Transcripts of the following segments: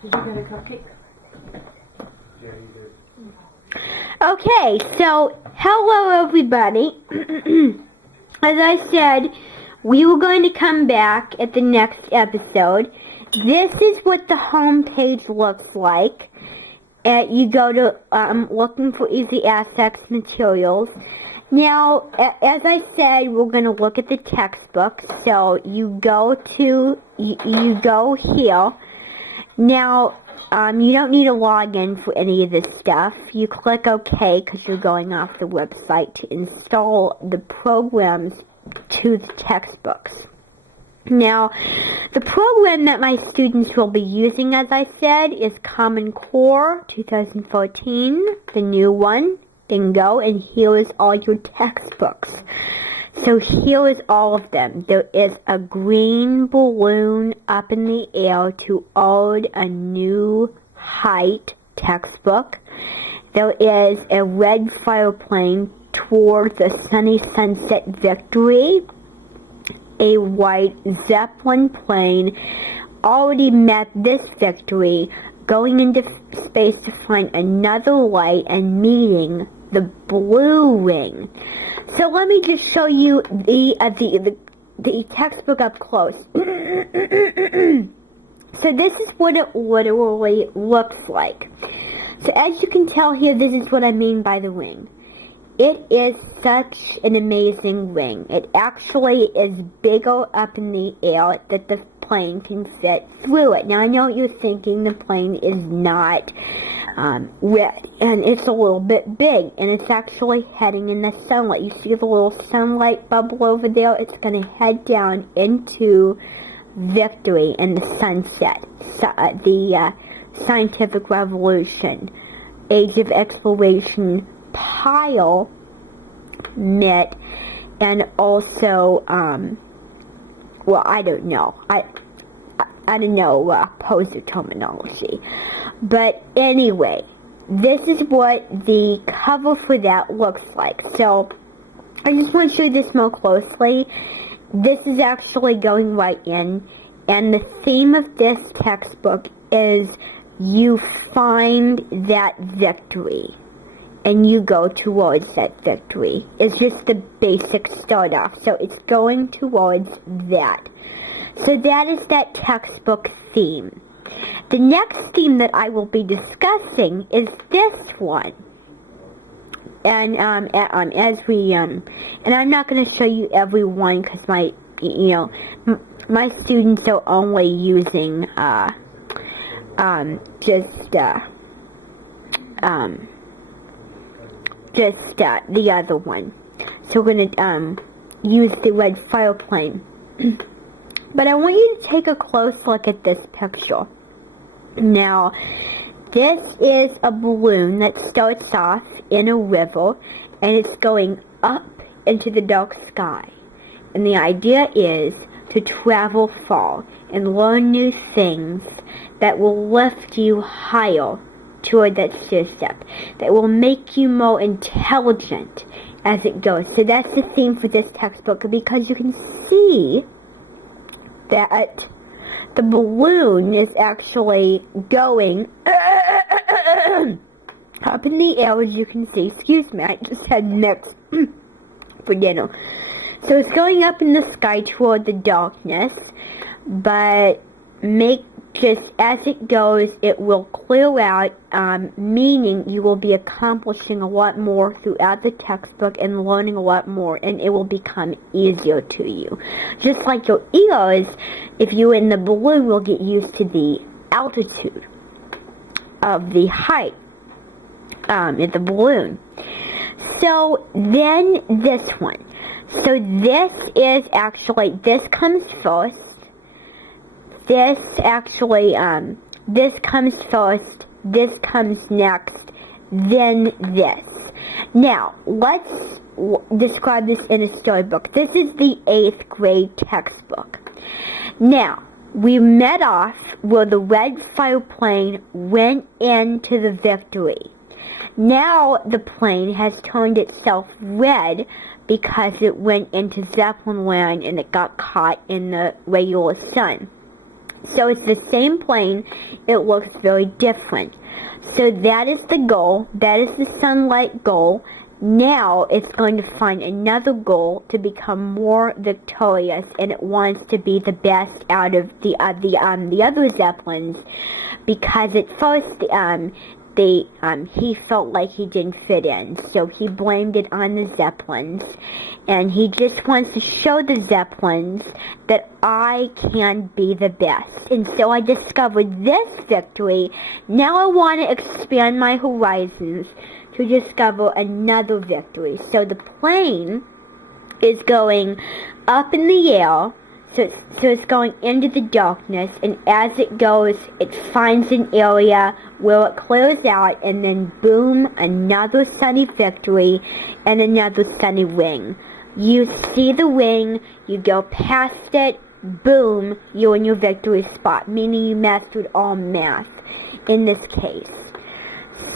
Did you get a cupcake? Yeah, you did. Okay, so hello everybody. As I said, we were going to come back at the next episode. This is what the home page looks like. You go to looking for Easy Access materials. Now, as I said, we're going to look at the textbooks. So you go to you go here. Now, you don't need a login for any of this stuff. You click OK because you're going off the website to install the programs to the textbooks. Now, the program that my students will be using, as I said, is Common Core 2014, the new one. Then go, and here is all your textbooks. So here is all of them. There is a green balloon up in the air to hold a new height textbook. There is a red fireplane toward the sunny sunset victory. A white Zeppelin plane already met this victory, going into space to find another light and meeting the blue ring. So let me just show you the textbook up close. So this is what it literally looks like. So as you can tell here, this is what I mean by the ring. It is such an amazing ring. It actually is bigger up in the air that the plane can fit through it. Now I know what you're thinking, the plane is not red, and it's a little bit big, and it's actually heading in the sunlight. You see the little sunlight bubble over there? It's going to head down into victory and the sunset, the scientific revolution, age of exploration, pile, mit, and also, well, I don't know. I don't know poser terminology. But anyway, this is what the cover for that looks like. So, I just want to show you this more closely. This is actually going right in, and the theme of this textbook is you find that victory, and you go towards that victory. It's just the basic start off, so it's going towards that. So that is that textbook theme. The next theme that I will be discussing is this one. And as we and I'm not going to show you every one because my my students are only using just the other one. So we're going to use the red fireplane. But I want you to take a close look at this picture. Now, this is a balloon that starts off in a river, and it's going up into the dark sky. And the idea is to travel far and learn new things that will lift you higher toward that step, that will make you more intelligent as it goes. So that's the theme for this textbook, because you can see that the balloon is actually going up in the air, as you can see. Excuse me, I just had mix for dinner. So it's going up in the sky toward the darkness, but just as it goes, it will clear out, meaning you will be accomplishing a lot more throughout the textbook and learning a lot more, and it will become easier to you. Just like your ears, if you're in the balloon, will get used to the altitude of the height in the balloon. So then this one. So this is actually, this comes first. This actually, this comes first, this comes next, then this. Now, let's describe this in a storybook. This is the 8th grade textbook. Now, we met off where the red fire plane went into the Victory. Now the plane has turned itself red because it went into Zeppelin land and it got caught in the regular sun. So it's the same plane, it looks very different. So that is the goal, that is the sunlight goal. Now it's going to find another goal to become more victorious, and it wants to be the best out of the other Zeppelins, because at first he felt like he didn't fit in, so he blamed it on the Zeppelins, and he just wants to show the Zeppelins that I can be the best. And so I discovered this victory. Now I want to expand my horizons to discover another victory. So the plane is going up in the air, so it's going into the darkness, and as it goes, it finds an area where it clears out, and then boom, another sunny victory and another sunny wing. You see the wing, you go past it, boom, you're in your victory spot, meaning you mastered all math in this case.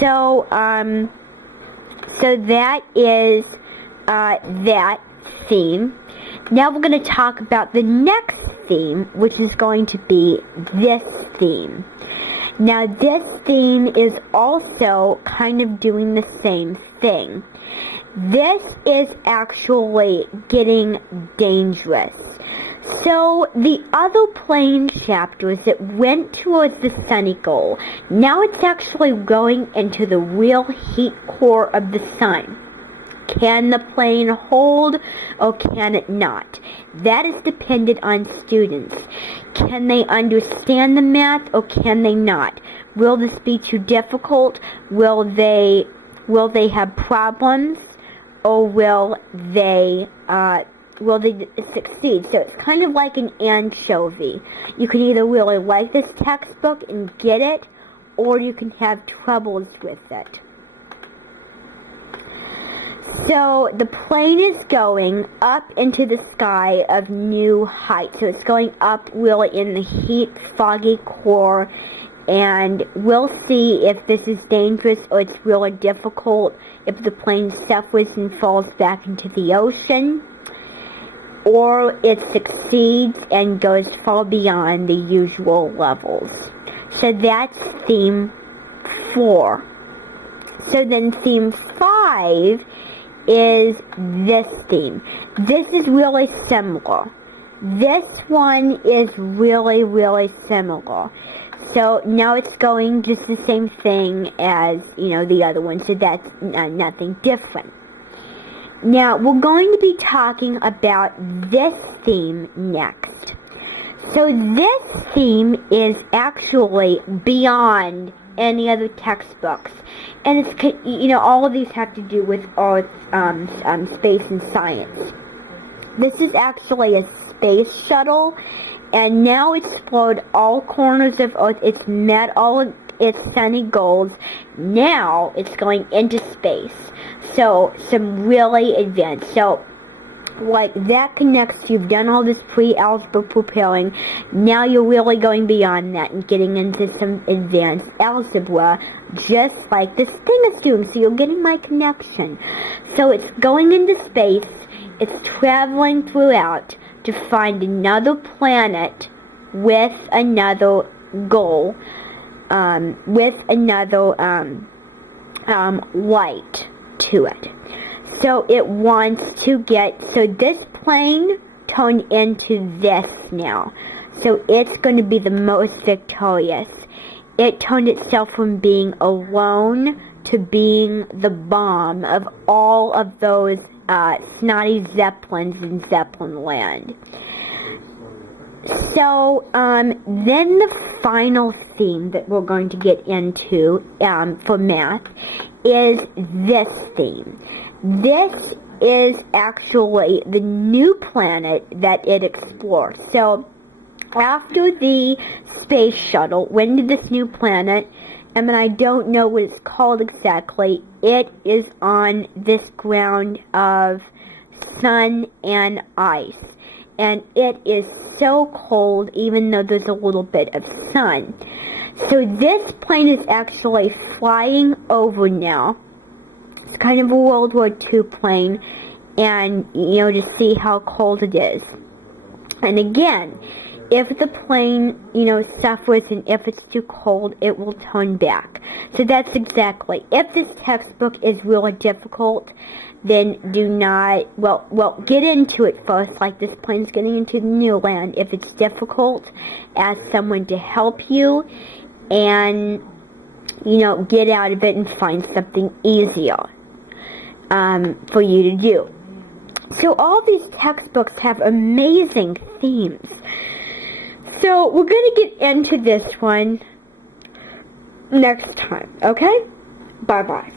So that is that theme. Now we're going to talk about the next theme, which is going to be this theme. Now this theme is also kind of doing the same thing. This is actually getting dangerous. So the other plane chapters that went towards the sunny goal, now it's actually going into the real heat core of the sun. Can the plane hold or can it not? That is dependent on students. Can they understand the math or can they not? Will this be too difficult? Will they have problems, or will they succeed? So it's kind of like an anchovy. You can either really like this textbook and get it, or you can have troubles with it. So the plane is going up into the sky of new height. So it's going up really in the heat, foggy core, and we'll see if this is dangerous or it's really difficult, if the plane suffers and falls back into the ocean, or it succeeds and goes far beyond the usual levels. So that's theme 4. So then theme 5 is this theme. This is really similar. This one is really, really similar. So now it's going just the same thing as, the other one. So that's nothing different. Now, we're going to be talking about this theme next. So this theme is actually beyond any other textbooks. And it's, all of these have to do with Earth, space, and science. This is actually a space shuttle, and now it's explored all corners of Earth. It's met all of its sunny goals. Now it's going into space. So, some really advanced. So, like, that connects, you've done all this pre-algebra preparing, now you're really going beyond that and getting into some advanced algebra, just like this thing is doing, so you're getting my connection. So it's going into space, it's traveling throughout to find another planet with another goal, with another light to it. So it wants to so this plane turned into this now. So it's going to be the most victorious. It turned itself from being alone to being the bomb of all of those snotty Zeppelins in Zeppelin land. So then the final theme that we're going to get into for math is this theme. This is actually the new planet that it explores. So after the space shuttle went to this new planet, and I don't know what it's called exactly, it is on this ground of sun and ice. And it is so cold even though there's a little bit of sun. So this plane is actually flying over now. It's kind of a World War II plane, and, you know, to see how cold it is. And again, if the plane, you know, suffers and if it's too cold, it will turn back. So that's exactly. If this textbook is really difficult, then do not, well, get into it first, like this plane's getting into the new land. If it's difficult, ask someone to help you, and, you know, get out of it and find something easier for you to do. So all these textbooks have amazing themes. So we're going to get into this one next time, okay? Bye-bye.